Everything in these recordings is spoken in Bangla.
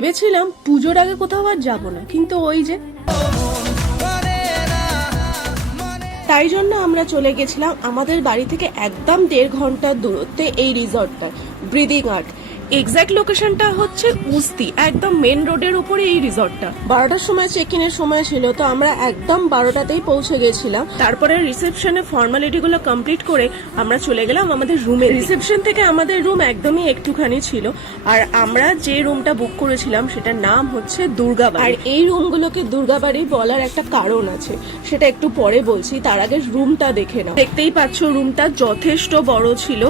ভেবেছিলাম পুজোর আগে কোথাও আর যাবো না, কিন্তু ওই যে তাই জন্য আমরা চলে গেছিলাম আমাদের বাড়ি থেকে একদম 1.5 ঘন্টার দূরত্বে এই রিসর্টটা, ব্রিদিং আর্ট। এক্সাক্ট লোকেশনটা হচ্ছে উস্তি, একদম মেন রোডের উপরে এই রিসর্টটা। 12টার সময় চেক ইনের সময় ছিল, তো আমরা একদম 12টাতেই পৌঁছে গেছিলাম। তারপরে রিসেপশনে ফর্মালিটি গুলো কমপ্লিট করে আমরা চলে গেলাম আমাদের রুমে। রিসেপশন থেকে আমাদের রুম একদমই একটুখানি ছিল, আর আমরা যে রুমটা বুক করেছিলাম সেটার নাম হচ্ছে দুর্গাবাড়ি। আর এই রুমগুলোকে দুর্গাবাড়ি বলার একটা কারণ আছে, সেটা একটু পরে বলছি। তার আগে রুমটা দেখে নাও। দেখতেই পাচ্ছ রুমটা যথেষ্ট বড় ছিল,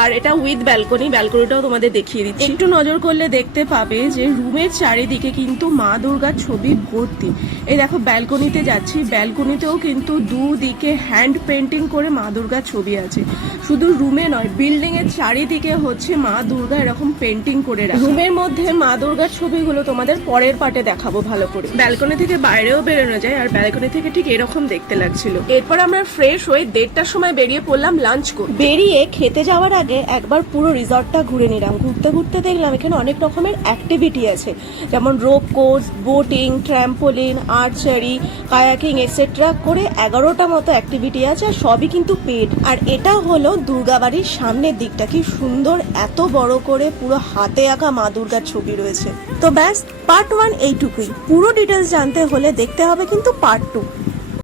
আর এটা উইথ ব্যালকনি। ব্যালকনিটাও তোমাদের দেখিয়ে দিচ্ছি। একটু নজর করলে দেখতে পাবে যে রুমের চারিদিকে কিন্তু মা দুর্গার ছবি ভর্তি। এই দেখো ব্যালকনিতে যাচ্ছি, ব্যালকনিতেও কিন্তু দুদিকে হ্যান্ড পেন্টিং করে মা দুর্গার ছবি আছে। শুধু রুমে নয়, বিল্ডিং এর চারিদিকে হচ্ছে মা দুর্গা এরকম পেন্টিং করে রাখা। রুমের মধ্যে মা দুর্গার ছবিগুলো তোমাদের পরের পার্টে দেখাবো ভালো করে। ব্যালকনি থেকে বাইরেও বেরোনো যায়, আর ব্যালকনি থেকে ঠিক এরকম দেখতে লাগছিল। এরপর আমরা ফ্রেশ হয়ে 1:30টার সময় বেরিয়ে পড়লাম লাঞ্চ করতে। বেরিয়ে খেতে যাওয়ার আগে একবার পুরো রিসর্টটা ঘুরে নিলাম। ঘুরতে ঘুরতে দেখলাম এখানে অনেক রকমের অ্যাক্টিভিটি আছে, যেমন rope course, boating, trampoline, archery, kayaking etcetera করে 11টা মতো অ্যাক্টিভিটি আছে, আর সবই কিন্তু পেড। আর এটা হলো দুর্গাবাড়ির সামনের দিকটা, কি সুন্দর এত বড় করে পুরো হাতে আঁকা মা দুর্গার ছবি রয়েছে। তো ব্যাস, পার্ট 1 এইটুকুই। পুরো ডিটেলস জানতে হলে দেখতে হবে কিন্তু পার্ট 2।